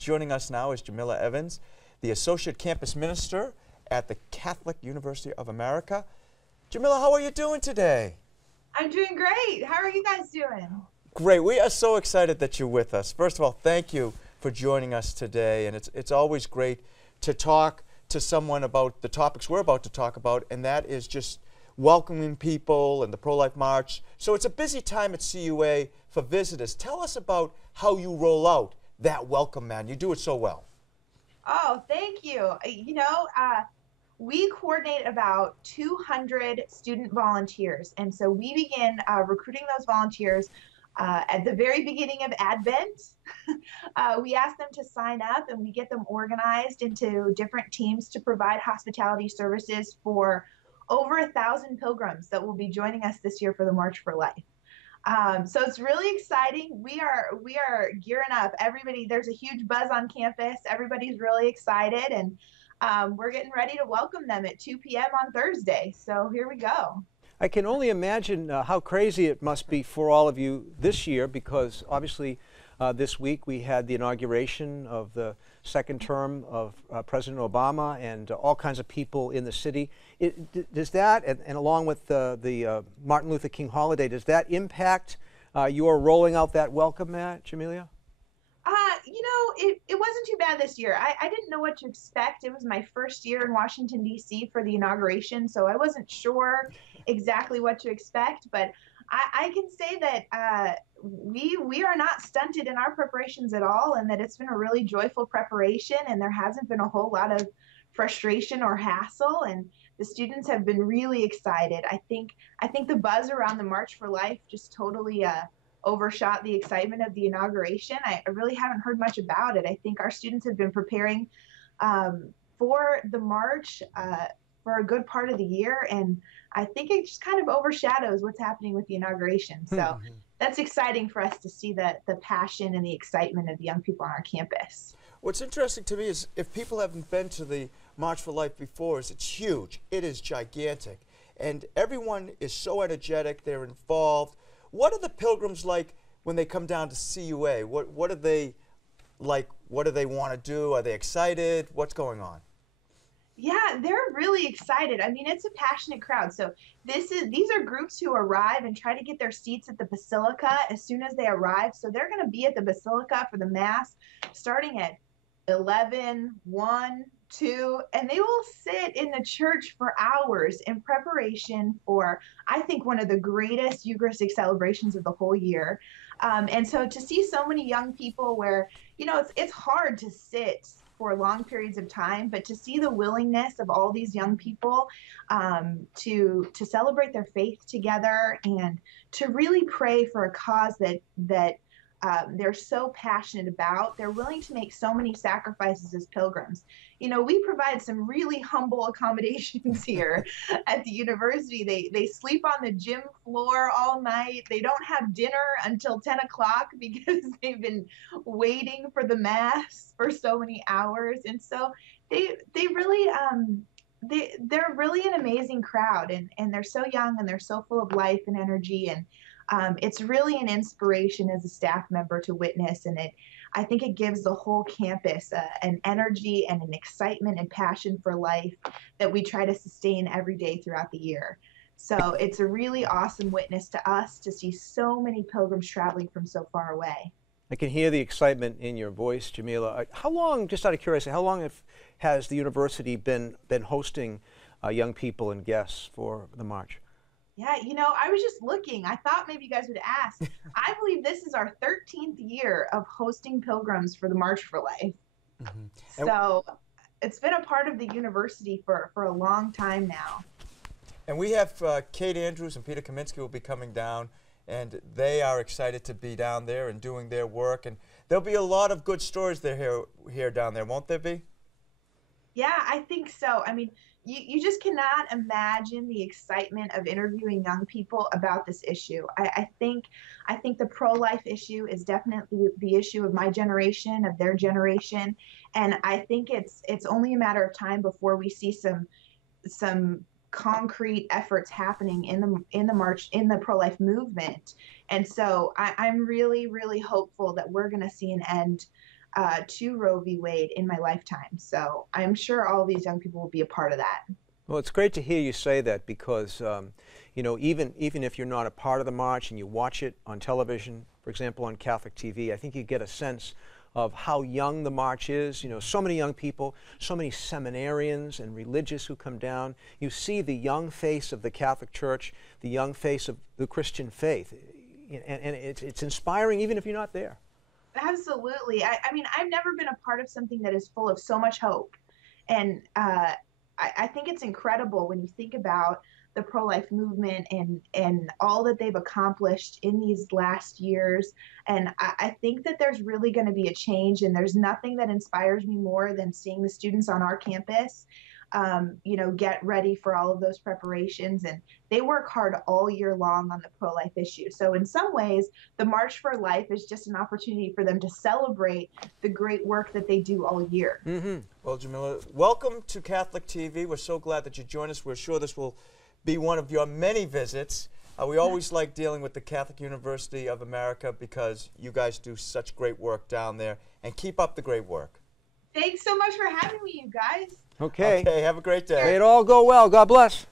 Joining us now is Jamila Evans, the Associate Campus Minister at the Catholic University of America. Jamila, how are you doing today? I'm doing great. How are you guys doing? Great. We are so excited that you're with us. First of all, thank you for joining us today. And it's always great to talk to someone about the topics we're about to talk about, and that is just welcoming people and the pro-life march. So it's a busy time at CUA for visitors. Tell us about how you roll out that welcome mat. You do it so well. Oh, thank you. We coordinate about 200 student volunteers, and so we begin recruiting those volunteers at the very beginning of Advent. We ask them to sign up, and we get them organized into different teams to provide hospitality services for over 1,000 pilgrims that will be joining us this year for the March for Life. So it's really exciting. We are gearing up. Everybody, there's a huge buzz on campus. Everybody's really excited, and we're getting ready to welcome them at 2 p.m. on Thursday. So here we go. I can only imagine how crazy it must be for all of you this year, because obviously this week we had the inauguration of the second term of President Obama, and all kinds of people in the city. Does that, and along with the Martin Luther King holiday, does that impact your rolling out that welcome mat, Jamila? It wasn't too bad this year. I didn't know what to expect. It was my first year in Washington, D.C. for the inauguration, so I wasn't sure exactly what to expect, but I can say that we are not stunted in our preparations at all, and that it's been a really joyful preparation, and there hasn't been a whole lot of frustration or hassle, and the students have been really excited. I think the buzz around the March for Life just totally overshot the excitement of the inauguration. I really haven't heard much about it. I think our students have been preparing for the march for a good part of the year, and I think it just kind of overshadows what's happening with the inauguration. So that's exciting for us to see the passion and the excitement of the young people on our campus. What's interesting to me is, if people haven't been to the March for Life before, is it's huge. It is gigantic. And everyone is so energetic. They're involved. What are the pilgrims like when they come down to CUA? What are they like? What do they want to do? Are they excited? What's going on? Yeah, they're really excited. I mean, it's a passionate crowd. So these are groups who arrive and try to get their seats at the Basilica as soon as they arrive. So they're going to be at the Basilica for the Mass starting at 11, 1, 2, and they will sit in the church for hours in preparation for, I think, one of the greatest Eucharistic celebrations of the whole year. And so to see so many young people where, it's hard to sit for long periods of time, but to see the willingness of all these young people to celebrate their faith together and to really pray for a cause that they're so passionate about. They're willing to make so many sacrifices as pilgrims. We provide some really humble accommodations here at the university. They sleep on the gym floor all night. They don't have dinner until 10 o'clock because they've been waiting for the Mass for so many hours. And so they really they're really an amazing crowd, and they're so young, and they're so full of life and energy, and it's really an inspiration as a staff member to witness, and I think it gives the whole campus an energy and an excitement and passion for life that we try to sustain every day throughout the year. So it's a really awesome witness to us to see so many pilgrims traveling from so far away. I can hear the excitement in your voice, Jamila. How long, just out of curiosity, how long has the university been hosting young people and guests for the march? Yeah, I was just looking. I thought maybe you guys would ask. I believe this is our 13th year of hosting pilgrims for the March for Life. So it's been a part of the university for a long time now. And we have Kate Andrews and Peter Kaminsky will be coming down, and they are excited to be down there and doing their work. And there'll be a lot of good stories here down there, won't there be? Yeah, I think so. I mean, you just cannot imagine the excitement of interviewing young people about this issue. I think the pro-life issue is definitely the issue of my generation, of their generation, and I think it's only a matter of time before we see some concrete efforts happening in the march, in the pro-life movement. And so I'm really, really hopeful that we're going to see an end to Roe v. Wade in my lifetime. So I'm sure all these young people will be a part of that. Well, it's great to hear you say that because, you know, even if you're not a part of the march and you watch it on television, for example, on Catholic TV, I think you get a sense of how young the march is. You know, so many young people, so many seminarians and religious who come down. You see the young face of the Catholic Church, the young face of the Christian faith. And it's inspiring even if you're not there. Absolutely. I mean, I've never been a part of something that is full of so much hope. And I think it's incredible when you think about the pro-life movement and all that they've accomplished in these last years. And I think that there's really going to be a change, and there's nothing that inspires me more than seeing the students on our campus, you know, get ready for all of those preparations. And they work hard all year long on the pro-life issue. So in some ways, the March for Life is just an opportunity for them to celebrate the great work that they do all year. Mm-hmm. Well, Jamila, welcome to Catholic TV. We're so glad that you joined us. We're sure this will be one of your many visits. We always like dealing with the Catholic University of America because you guys do such great work down there. And keep up the great work. Thanks so much for having me, you guys. Okay. Okay, have a great day. May it all go well. God bless.